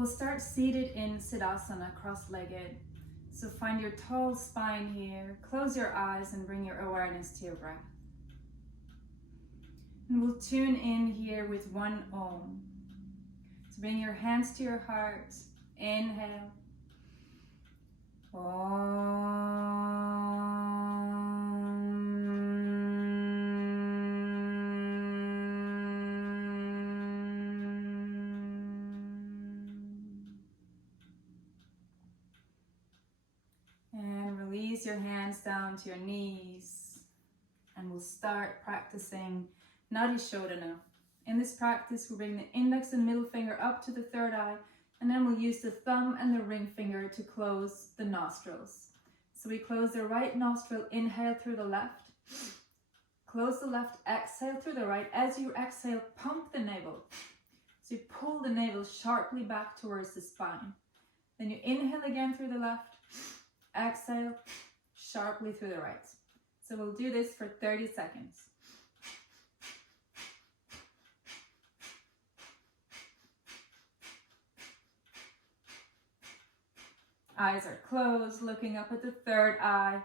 We'll start seated in Siddhasana, cross-legged. So find your tall spine here, close your eyes and bring your awareness to your breath. And we'll tune in here with one Om. So bring your hands to your heart, inhale. And release your hands down to your knees. And we'll start practicing Nadi Shodhana. In this practice, we'll bring the index and middle finger up to the third eye, and then we'll use the thumb and the ring finger to close the nostrils. So we close the right nostril, inhale through the left. Close the left, exhale through the right. As you exhale, pump the navel. So you pull the navel sharply back towards the spine. Then you inhale again through the left, exhale sharply through the right. So we'll do this for 30 seconds. Eyes are closed, looking up at the third eye.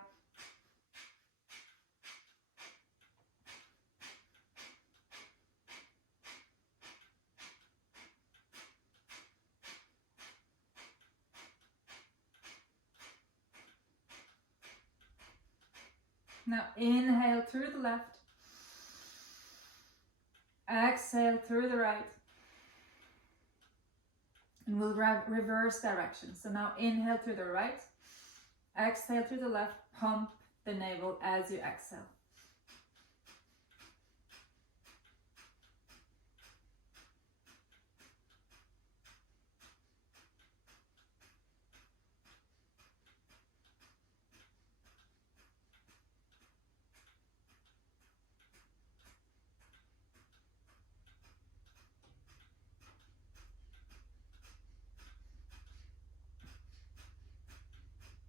Now inhale through the left. Exhale through the right. And we'll reverse direction. So now inhale through the right, exhale through the left, pump the navel as you exhale.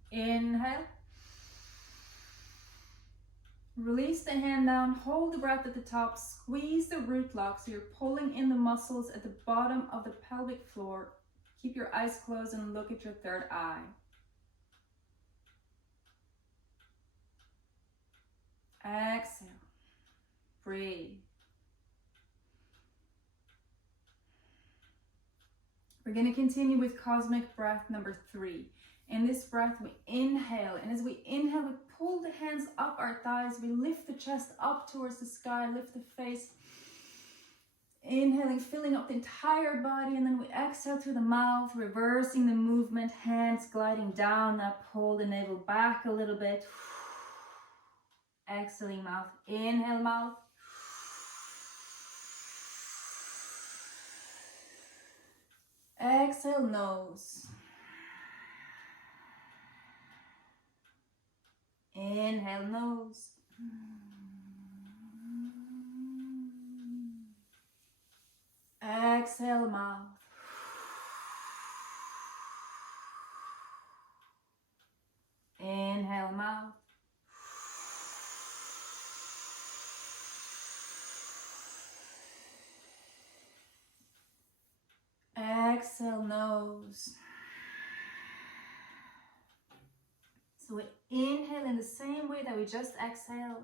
Inhale. Release the hand down, hold the breath at the top, squeeze the root lock so you're pulling in the muscles at the bottom of the pelvic floor. Keep your eyes closed and look at your third eye. Exhale. Breathe. We're going to continue with cosmic breath number 3. In this breath, we inhale, and as we inhale, we pull the hands up our thighs, we lift the chest up towards the sky, lift the face. Inhaling, filling up the entire body, and then we exhale through the mouth, reversing the movement, hands gliding down. Now pull the navel back a little bit. Exhaling mouth, inhale mouth. Exhale nose. Inhale nose. Exhale mouth. Inhale mouth. Exhale nose. So we inhale in the same way that we just exhaled.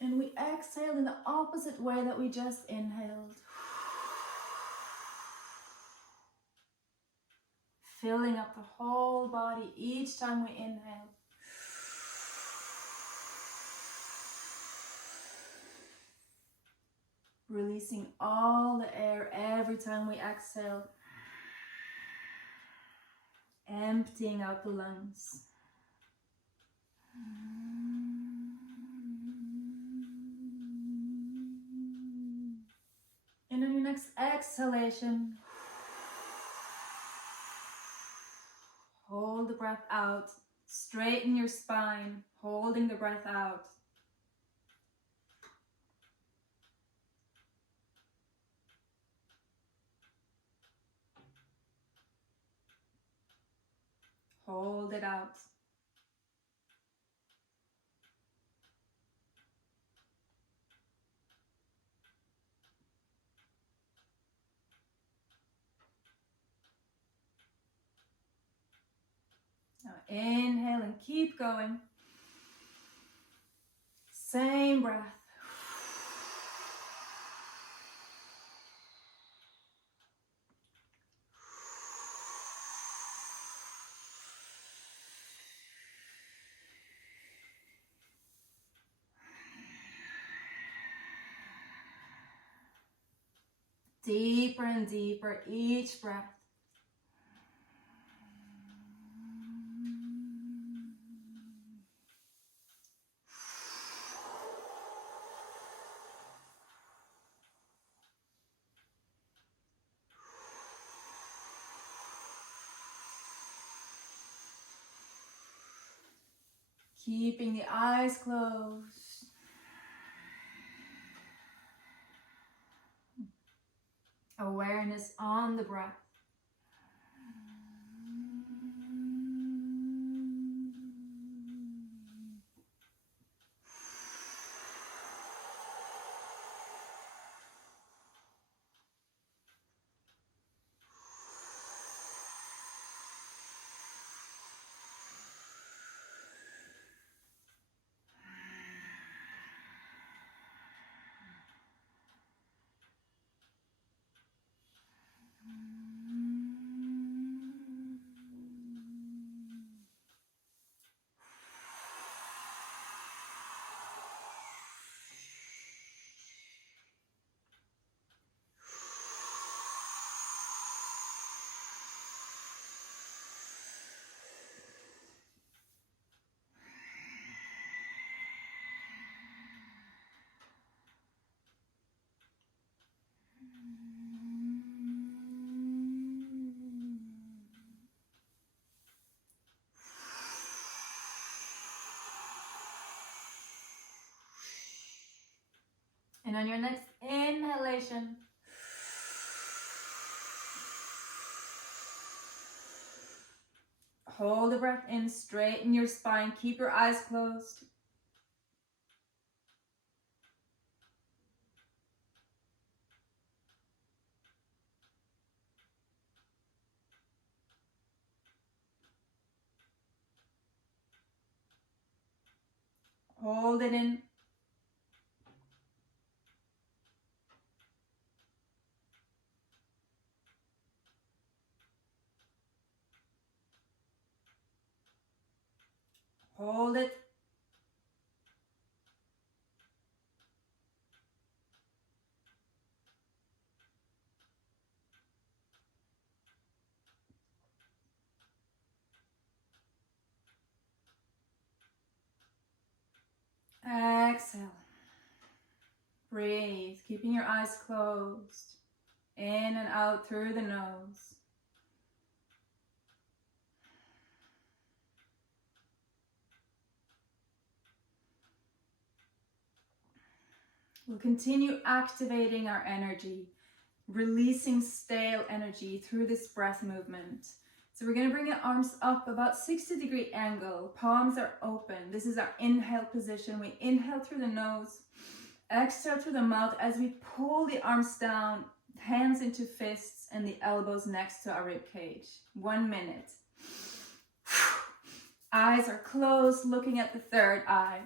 And we exhale in the opposite way that we just inhaled. Filling up the whole body each time we inhale. Releasing all the air every time we exhale. Emptying out the lungs. And on your next exhalation, hold the breath out. Straighten your spine, holding the breath out. Hold it out. Now inhale and keep going. Same breath. Deeper and deeper each breath. Keeping the eyes closed. Awareness on the breath. And on your next inhalation, hold the breath in, straighten your spine, keep your eyes closed. Hold it in. Hold it. Exhale. Breathe, keeping your eyes closed. In and out through the nose. We'll continue activating our energy, releasing stale energy through this breath movement. So we're going to bring the arms up about 60-degree angle. Palms are open. This is our inhale position. We inhale through the nose, exhale through the mouth as we pull the arms down, hands into fists and the elbows next to our rib cage. 1 minute. Eyes are closed, looking at the third eye.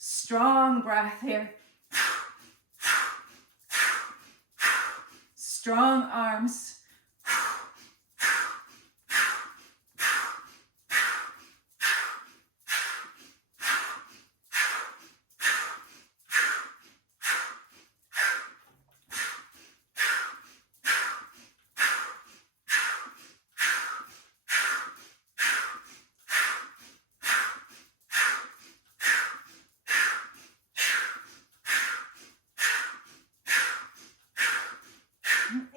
Strong breath here. Strong arms.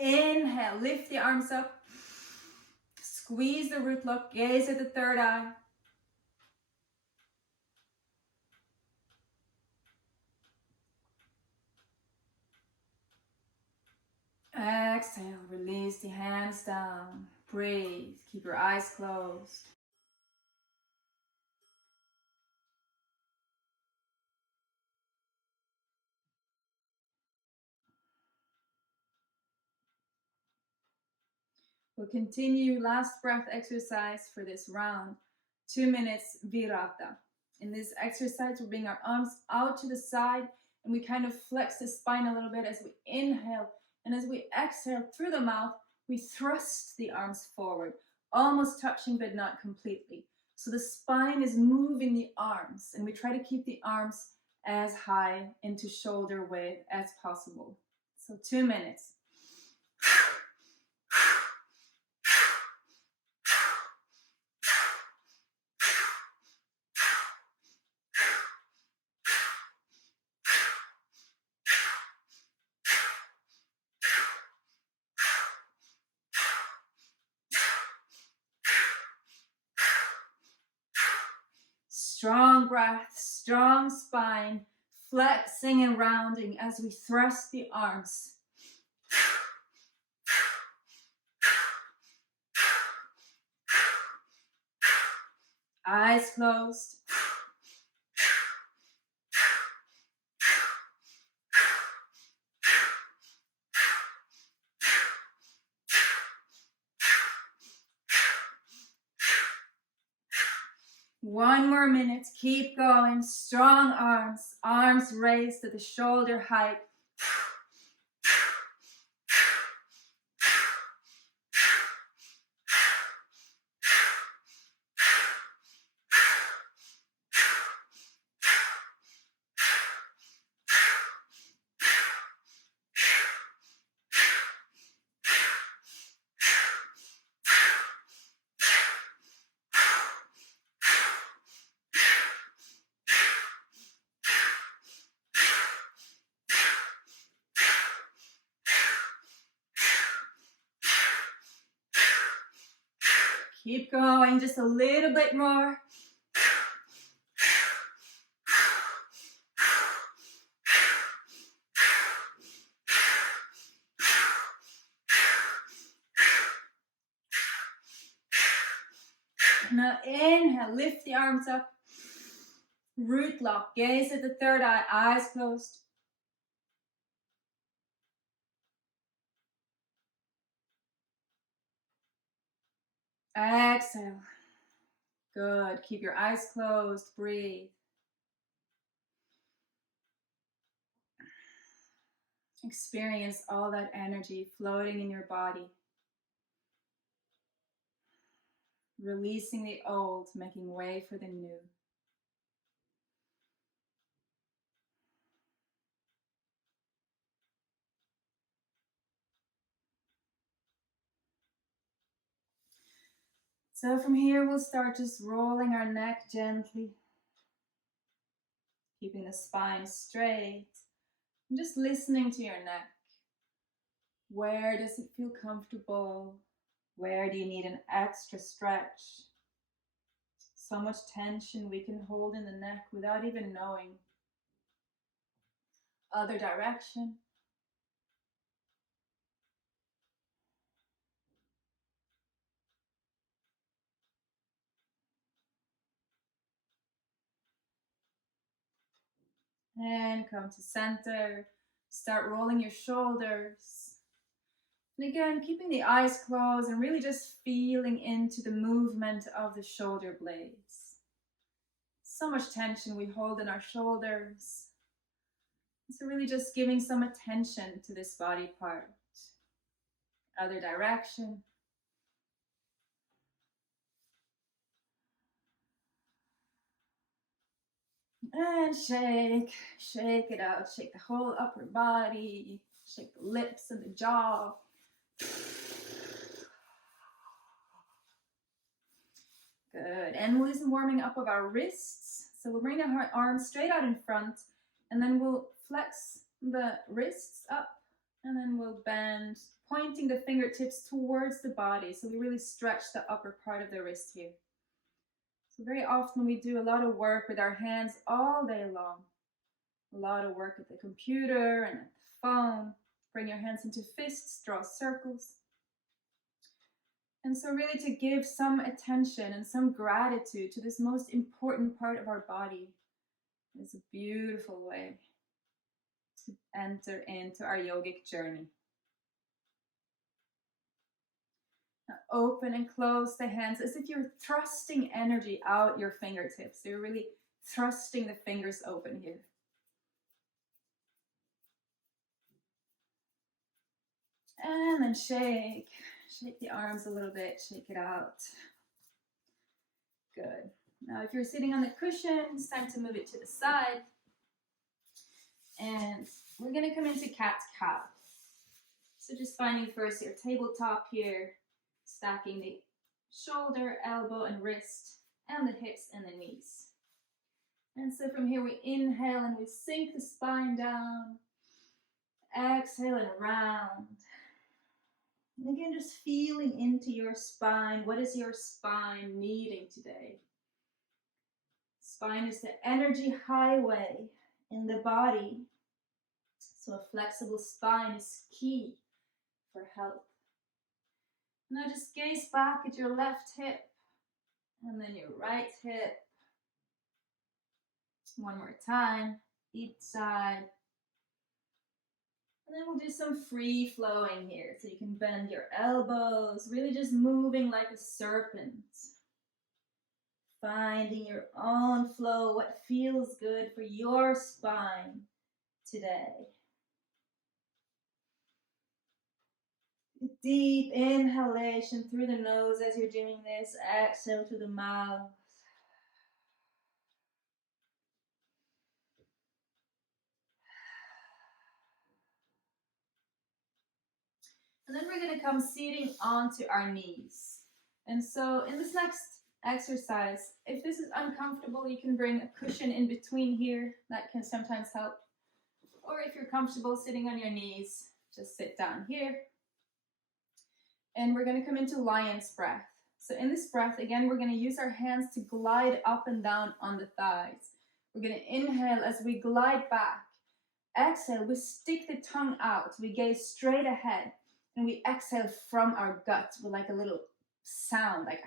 Inhale, lift the arms up. Squeeze the root lock, gaze at the third eye. Exhale, release the hands down. Breathe. Keep your eyes closed. We'll continue last breath exercise for this round. 2 minutes virata. In this exercise, we'll bring our arms out to the side and we kind of flex the spine a little bit as we inhale. And as we exhale through the mouth, we thrust the arms forward, almost touching but not completely. So the spine is moving the arms, and we try to keep the arms as high into shoulder width as possible. So 2 minutes. Strong breath, strong spine, flexing and rounding as we thrust the arms. Eyes closed. One more minute, keep going, strong arms, arms raised to the shoulder height. Keep going, just a little bit more. Now inhale, lift the arms up. Root lock, gaze at the third eye, eyes closed. Exhale. Good. Keep your eyes closed. Breathe. Experience all that energy floating in your body. Releasing the old, making way for the new. So from here, we'll start just rolling our neck gently. Keeping the spine straight. And just listening to your neck. Where does it feel comfortable? Where do you need an extra stretch? So much tension we can hold in the neck without even knowing. Other direction. And come to center. Start rolling your shoulders. And again, keeping the eyes closed and really just feeling into the movement of the shoulder blades. So much tension we hold in our shoulders. So really just giving some attention to this body part. Other direction. And shake it out. Shake the whole upper body. Shake the lips and the jaw. Good. And we'll do some warming up of our wrists. So we'll bring our arms straight out in front, and then we'll flex the wrists up, and then we'll bend, pointing the fingertips towards the body. So we really stretch the upper part of the wrist here. So very often we do a lot of work with our hands all day long. A lot of work at the computer and at the phone. Bring your hands into fists, draw circles. And so really to give some attention and some gratitude to this most important part of our body is a beautiful way to enter into our yogic journey. Now open and close the hands as if you're thrusting energy out your fingertips. So you're really thrusting the fingers open here. And then shake the arms a little bit, shake it out. Good. Now if you're sitting on the cushion, it's time to move it to the side. And we're gonna come into cat-cow. So just finding first your tabletop here, stacking the shoulder, elbow, and wrist, and the hips and the knees. And so from here we inhale and we sink the spine down. Exhale and round. And again, just feeling into your spine. What is your spine needing today? Spine is the energy highway in the body. So a flexible spine is key for health. Now just gaze back at your left hip and then your right hip. One more time, each side. And then we'll do some free flowing here. So you can bend your elbows, really just moving like a serpent. Finding your own flow, what feels good for your spine today. Deep inhalation through the nose as you're doing this. Exhale through the mouth. And then we're going to come seating onto our knees. And so in this next exercise, if this is uncomfortable, you can bring a cushion in between here. That can sometimes help. Or if you're comfortable sitting on your knees, just sit down here. And we're going to come into lion's breath. So in this breath, again, we're going to use our hands to glide up and down on the thighs. We're going to inhale as we glide back. Exhale, we stick the tongue out. We gaze straight ahead. And we exhale from our gut with like a little sound, like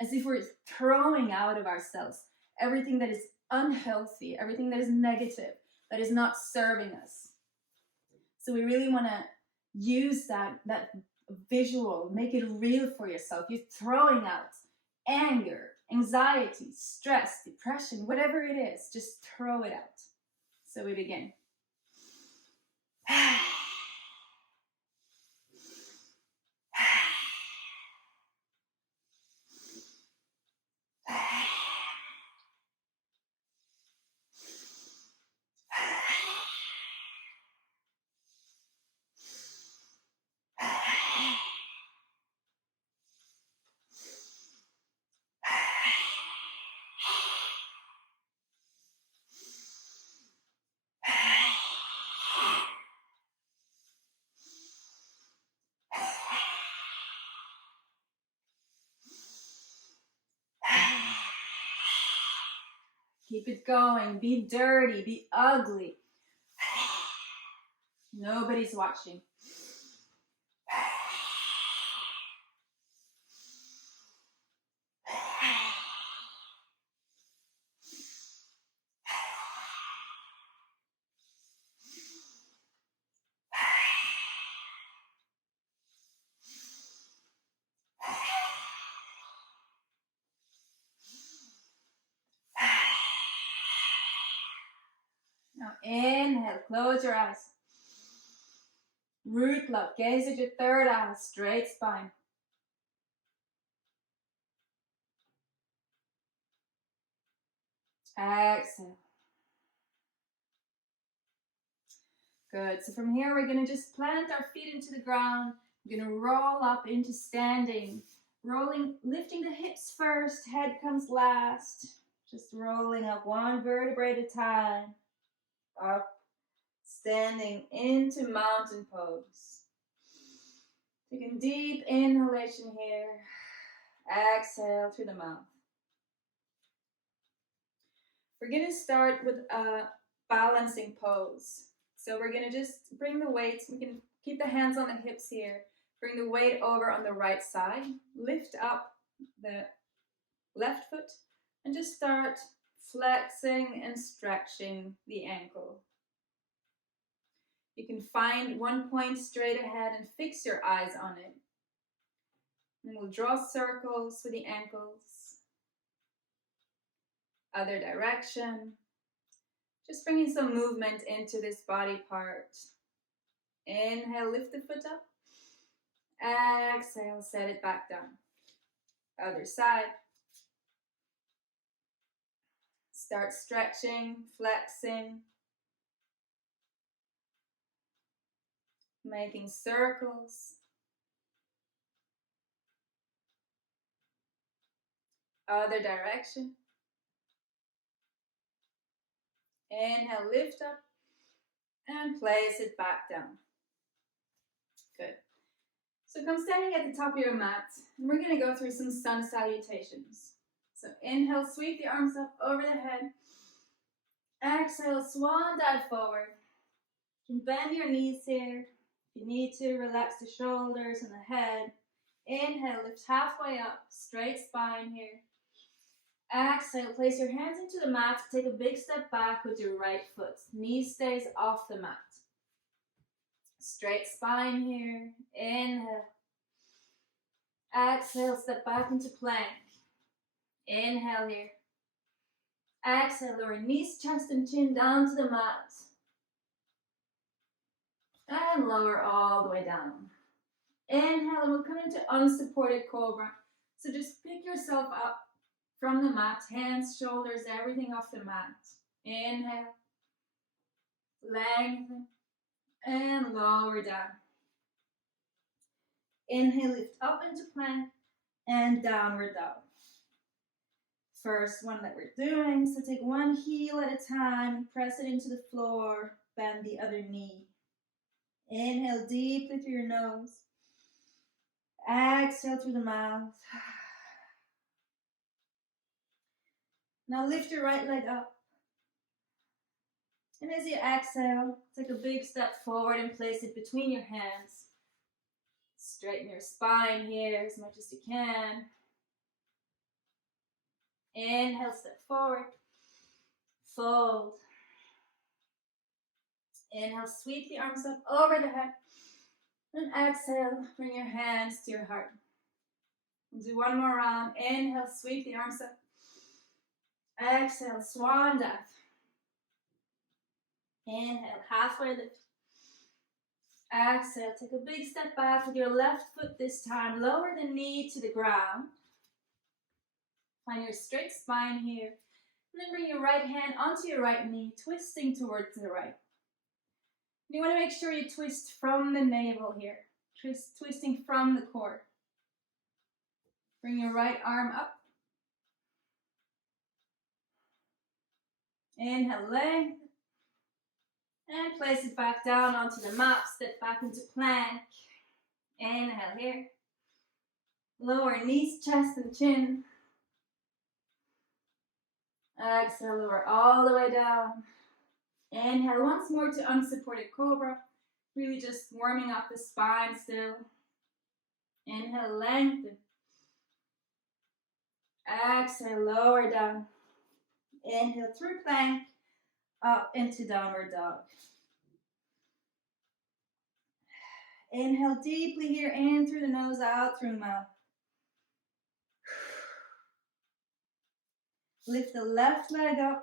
as if we're throwing out of ourselves everything that is unhealthy, everything that is negative, that is not serving us. So we really want to use that visual, make it real for yourself. You're throwing out anger, anxiety, stress, depression, whatever it is, just throw it out. So we begin. Keep it going. Be dirty. Be ugly. Nobody's watching. Now inhale, close your eyes. Root love, gaze at your third eye, straight spine. Exhale. Good, so from here we're going to just plant our feet into the ground. We're going to roll up into standing. Rolling, lifting the hips first, head comes last. Just rolling up one vertebrae at a time. Up, standing into mountain pose. Taking deep inhalation here. Exhale through the mouth. We're going to start with a balancing pose. So we're going to just bring the weights. We can keep the hands on the hips here. Bring the weight over on the right side. Lift up the left foot and just start flexing and stretching the ankle. You can find one point straight ahead and fix your eyes on it. And we'll draw circles with the ankles. Other direction. Just bringing some movement into this body part. Inhale, lift the foot up. Exhale, set it back down. Other side. Start stretching, flexing. Making circles. Other direction. Inhale, lift up. And place it back down. Good. So come standing at the top of your mat, and we're going to go through some sun salutations. So inhale, sweep the arms up over the head. Exhale, swan dive forward. You can bend your knees here. If you need to, relax the shoulders and the head. Inhale, lift halfway up, straight spine here. Exhale, place your hands into the mat. Take a big step back with your right foot. Knee stays off the mat. Straight spine here. Inhale. Exhale, step back into plank. Inhale here. Exhale, lower knees, chest and chin down to the mat. And lower all the way down. Inhale, and we'll come into unsupported cobra. So just pick yourself up from the mat, hands, shoulders, everything off the mat. Inhale. Lengthen. And lower down. Inhale, lift up into plank and downward dog. First one that we're doing, so take one heel at a time, press it into the floor, bend the other knee. Inhale deeply through your nose. Exhale through the mouth. Now lift your right leg up. And as you exhale, take a big step forward and place it between your hands. Straighten your spine here as much as you can. Inhale, step forward. Fold. Inhale, sweep the arms up over the head. And exhale, bring your hands to your heart. We'll do one more round. Inhale, sweep the arms up. Exhale, swan dive. Inhale, halfway lift. Exhale, take a big step back with your left foot this time. Lower the knee to the ground. Find your straight spine here. And then bring your right hand onto your right knee, twisting towards the right. You want to make sure you twist from the navel here. Twisting from the core. Bring your right arm up. Inhale, length. And place it back down onto the mat. Step back into plank. Inhale here. Lower knees, chest and chin. Exhale, lower all the way down. Inhale once more to unsupported cobra. Really just warming up the spine still. Inhale, lengthen. Exhale, lower down. Inhale through plank, up into downward dog. Inhale deeply here, in through the nose, out through the mouth. Lift the left leg up.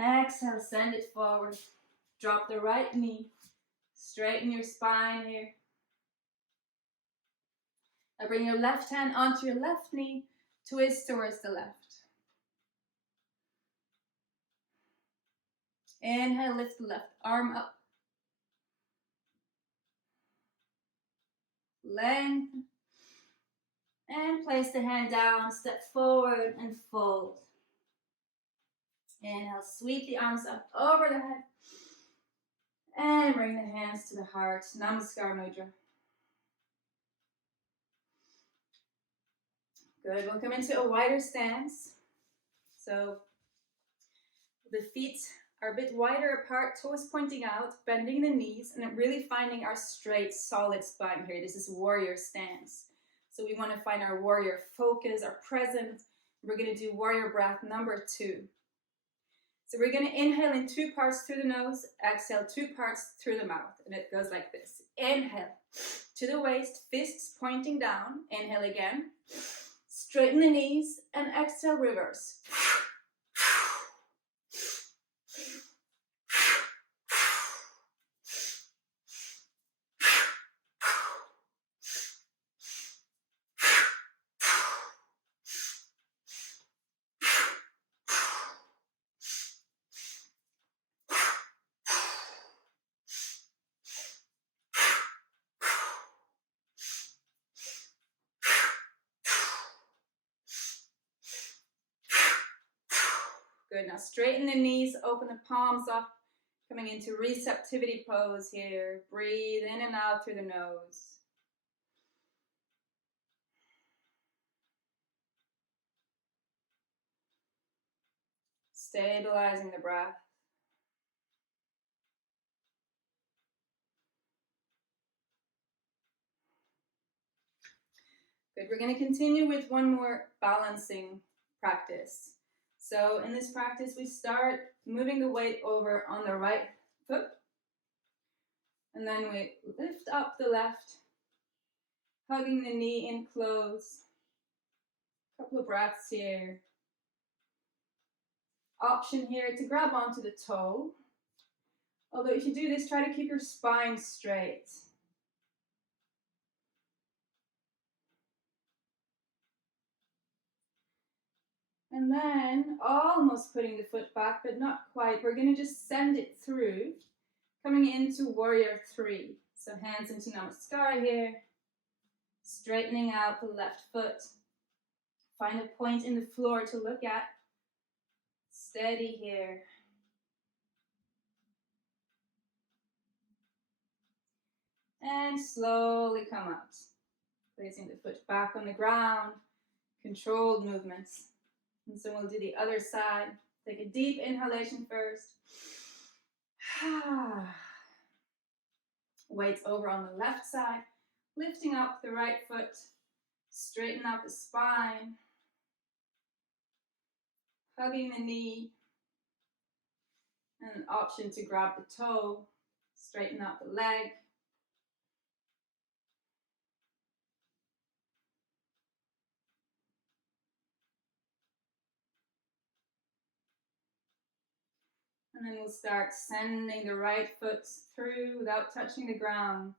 Exhale, send it forward. Drop the right knee. Straighten your spine here. Now bring your left hand onto your left knee. Twist towards the left. Inhale, lift the left arm up. Lengthen. And place the hand down, step forward and fold. Inhale, sweep the arms up over the head. And bring the hands to the heart. Namaskar Mudra. Good, we'll come into a wider stance. So the feet are a bit wider apart, toes pointing out, bending the knees, and really finding our straight, solid spine here. This is warrior stance. So we want to find our warrior focus, our presence. We're going to do warrior breath number 2. So we're going to inhale in 2 parts through the nose, exhale 2 parts through the mouth. And it goes like this. Inhale to the waist, fists pointing down. Inhale again. Straighten the knees and exhale, reverse. Good, now straighten the knees, open the palms up, coming into receptivity pose here. Breathe in and out through the nose. Stabilizing the breath. Good, we're going to continue with one more balancing practice. So in this practice, we start moving the weight over on the right foot. And then we lift up the left, hugging the knee in close. Couple of breaths here. Option here to grab onto the toe. Although if you do this, try to keep your spine straight. And then almost putting the foot back, but not quite. We're going to just send it through, coming into warrior 3. So hands into namaskar here. Straightening out the left foot. Find a point in the floor to look at. Steady here. And slowly come out. Placing the foot back on the ground. Controlled movements. And so we'll do the other side. Take a deep inhalation first. Weight over on the left side. Lifting up the right foot. Straighten out the spine. Hugging the knee. And an option to grab the toe. Straighten out the leg. And then we'll start sending the right foot through without touching the ground.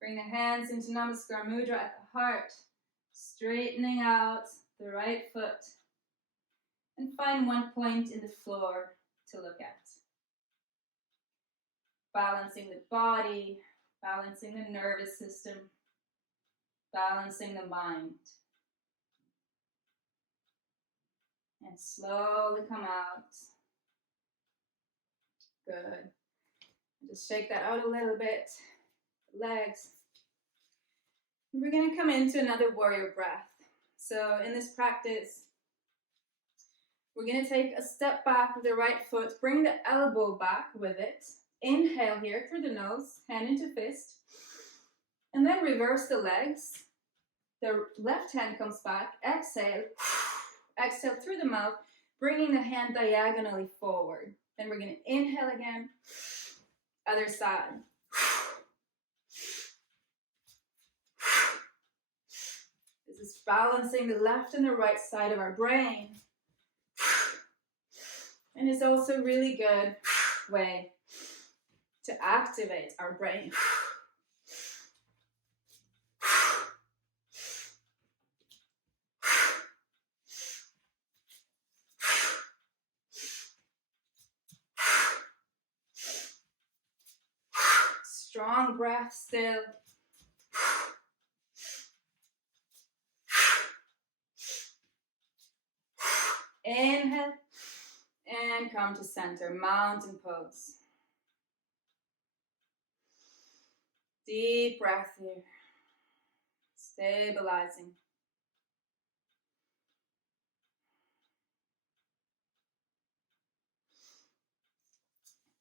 Bring the hands into Namaskar Mudra at the heart. Straightening out the right foot. And find one point in the floor to look at. Balancing the body, balancing the nervous system, balancing the mind. And slowly come out. Good. Just shake that out a little bit. Legs. We're going to come into another warrior breath. So in this practice, we're going to take a step back with the right foot. Bring the elbow back with it. Inhale here through the nose, hand into fist. And then reverse the legs. The left hand comes back. Exhale. Exhale through the mouth, bringing the hand diagonally forward. Then we're going to inhale again. Other side. This is balancing the left and the right side of our brain. And it's also a really good way to activate our brain. Strong breath still. Inhale and come to center, mountain pose. Deep breath here. Stabilizing.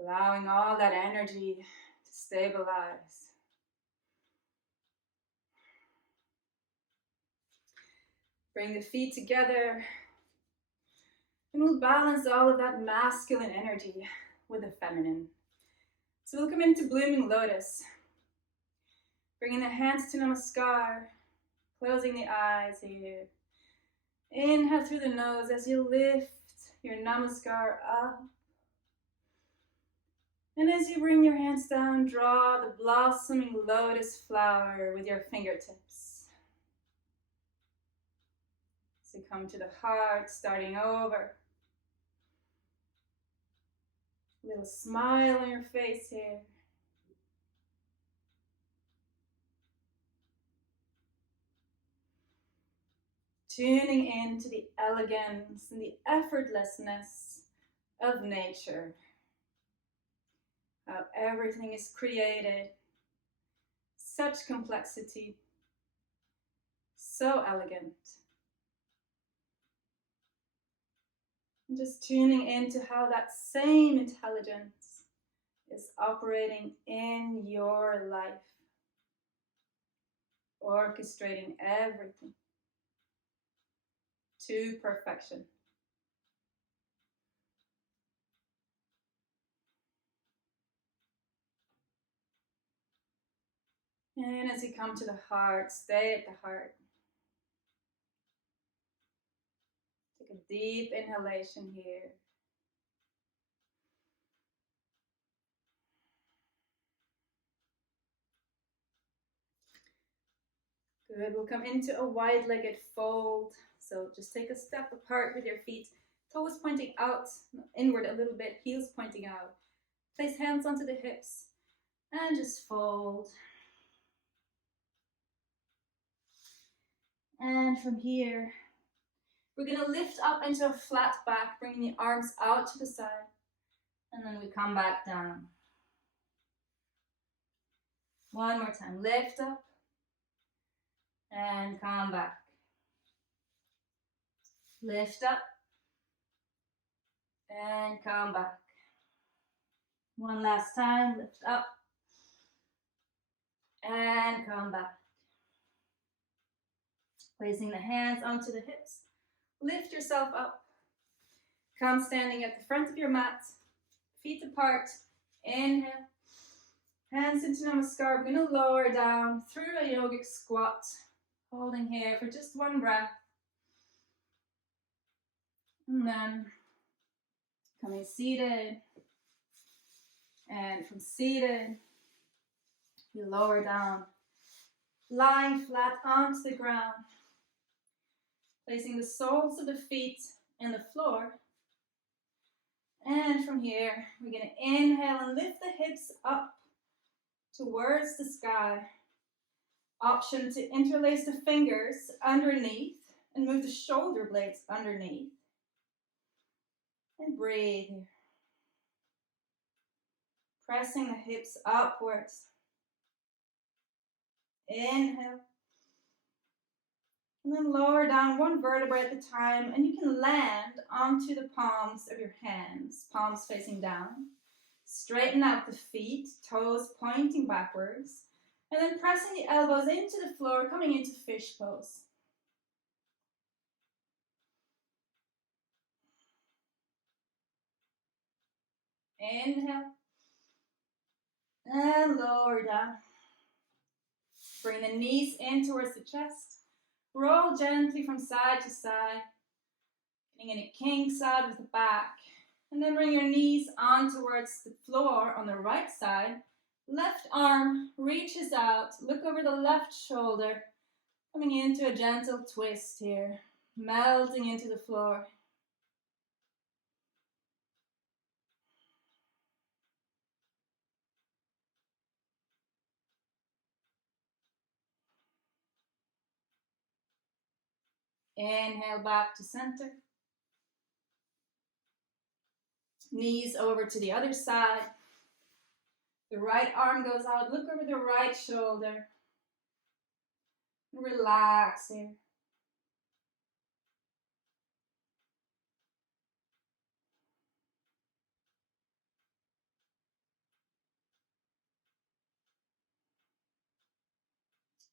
allowing all that energy to stabilize. Bring the feet together, and we'll balance all of that masculine energy with the feminine. So we'll come into blooming lotus, bringing the hands to namaskar, closing the eyes here. Inhale through the nose as you lift your namaskar up. And as you bring your hands down, draw the blossoming lotus flower with your fingertips. So come to the heart, starting over. A little smile on your face here. Tuning into the elegance and the effortlessness of nature. How everything is created. Such complexity. So elegant. And just tuning into how that same intelligence is operating in your life. Orchestrating everything to perfection. And as you come to the heart, stay at the heart. Take a deep inhalation here. Good, we'll come into a wide-legged fold. So just take a step apart with your feet, toes pointing out, inward a little bit, heels pointing out. Place hands onto the hips and just fold. And from here, we're gonna lift up into a flat back, bringing the arms out to the side. And then we come back down. One more time, lift up and come back. Lift up and come back. One last time, lift up and come back. Placing the hands onto the hips, lift yourself up. Come standing at the front of your mat, feet apart. Inhale, hands into namaskar. We're going to lower down through a yogic squat, holding here for just one breath. And then coming seated. And from seated, you lower down, lying flat onto the ground. Placing the soles of the feet in the floor. And from here, we're going to inhale and lift the hips up towards the sky. Option to interlace the fingers underneath and move the shoulder blades underneath. And breathe here. Pressing the hips upwards. Inhale. And then lower down one vertebra at a time, and you can land onto the palms of your hands, palms facing down. Straighten out the feet, toes pointing backwards, and then pressing the elbows into the floor, coming into fish pose. Inhale, and lower down. Bring the knees in towards the chest. Roll gently from side to side, getting in a king side with the back. And then bring your knees on towards the floor on the right side. Left arm reaches out, look over the left shoulder, coming into a gentle twist here, melting into the floor. Inhale back to center. Knees over to the other side. The right arm goes out, look over the right shoulder. Relax here.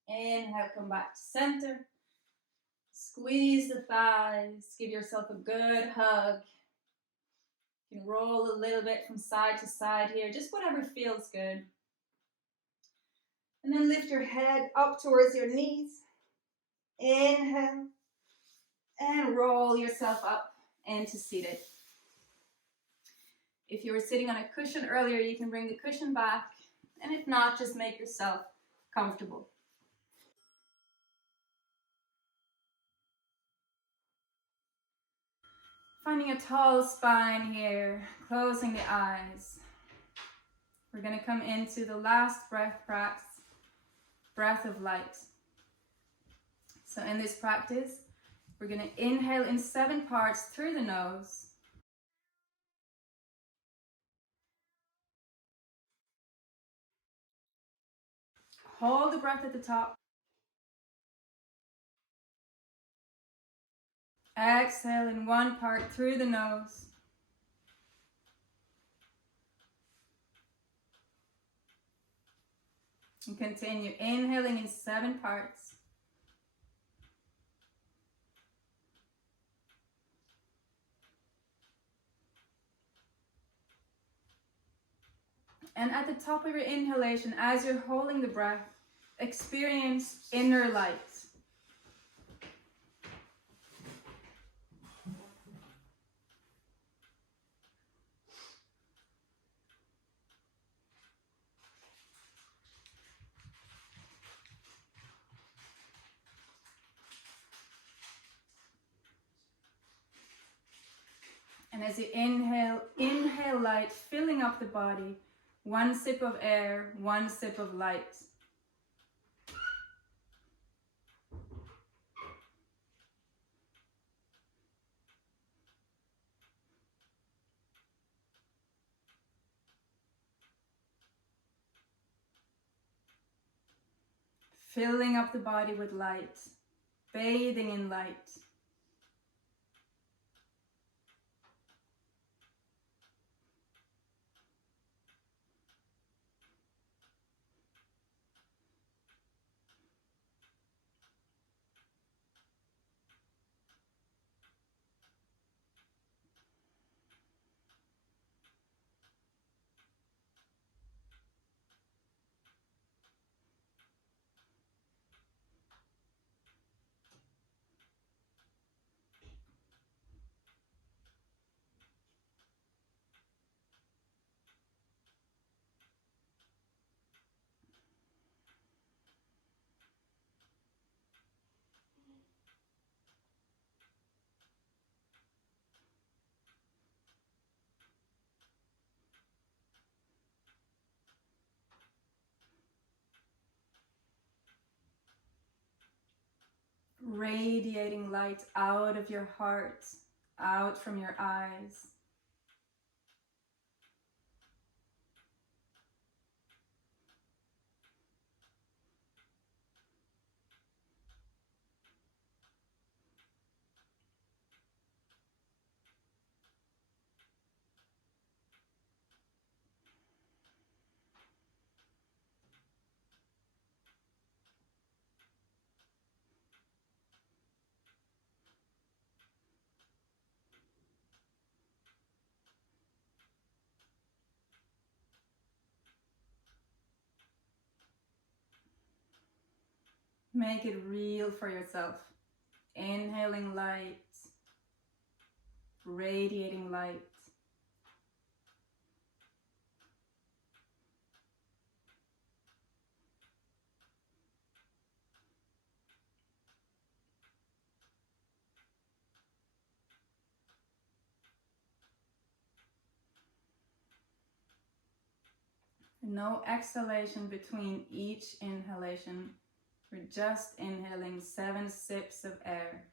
Inhale, come back to center. Squeeze the thighs. Give yourself a good hug. You can roll a little bit from side to side here, just whatever feels good. And then lift your head up towards your knees. Inhale. And roll yourself up into seated. If you were sitting on a cushion earlier, you can bring the cushion back. And if not, just make yourself comfortable. Finding a tall spine here, closing the eyes. We're going to come into the last breath practice, breath of light. So in this practice, we're going to inhale in 7 parts through the nose. Hold the breath at the top. Exhale in 1 part through the nose. And continue inhaling in 7 parts. And at the top of your inhalation, as you're holding the breath, experience inner light. And as you inhale, inhale light, filling up the body. 1 sip of air, 1 sip of light. Filling up the body with light, bathing in light. Radiating light out of your heart, out from your eyes. Make it real for yourself. Inhaling light, radiating light. No exhalation between each inhalation. We're just inhaling 7 sips of air.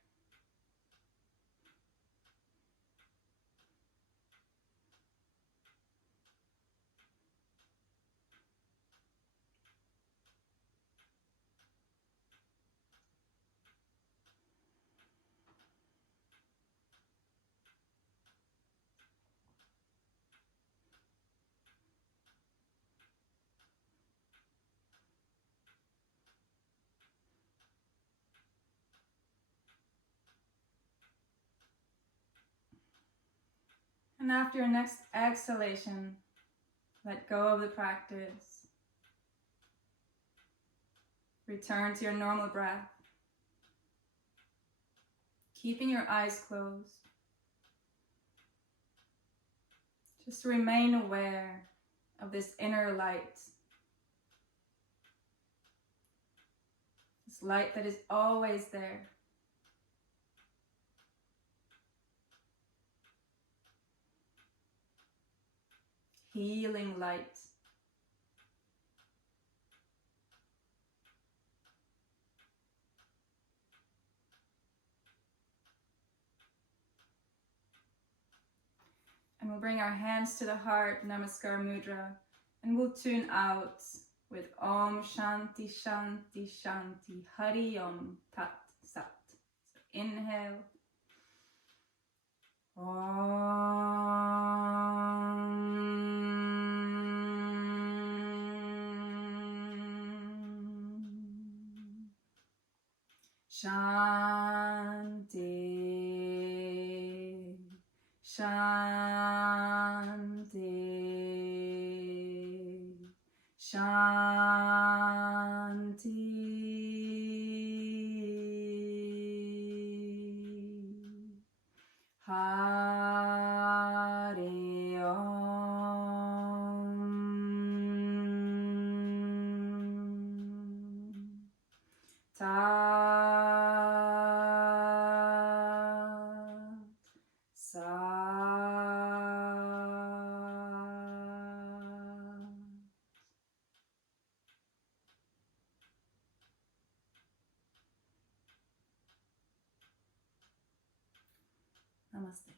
And after your next exhalation, let go of the practice. Return to your normal breath, keeping your eyes closed. Just remain aware of this inner light. This light that is always there. Healing light. And we'll bring our hands to the heart, Namaskar Mudra, and we'll tune out with Om Shanti Shanti Shanti Hari Om Tat Sat. So inhale. Om Shanti Shanti Shanti Hari Om Tat Sat. Namaste.